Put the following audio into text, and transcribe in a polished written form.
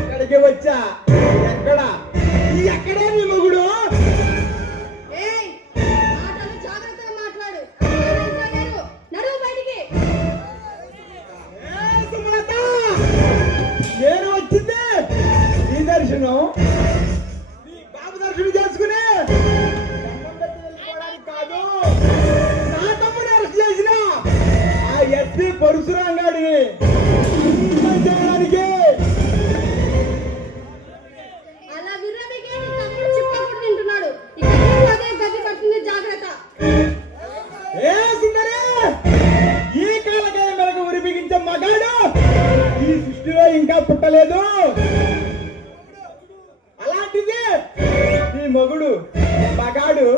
ఇక్కడికి వచ్చా. ఎక్కడ ఎక్కడే నీ మొగుడు? జాగ్రత్తగా మాట్లాడు. నడువు బయటికి. నేను వచ్చింది నీ దర్శనం, నీ బాబు దర్శనం చేసుకుని కాదు. నా తమ్ముడు అరెస్ట్ చేసిన ఆ ఎస్పీ పరశురాం గాడిని చేయడానికి. అలా విర్రబిగే నీ తమ్ముడు చిప్పకూడు తింటున్నాడు. అదే గది పడుతుంది, జాగ్రత్త. ఏ సుందరి, ఈ కాలకాయ మెరకు ఉరి బిగించే మగాడు ఈ సృష్టిలో ఇంకా పుట్టలేదు. అలాంటిది నీ మొగుడు మగాడు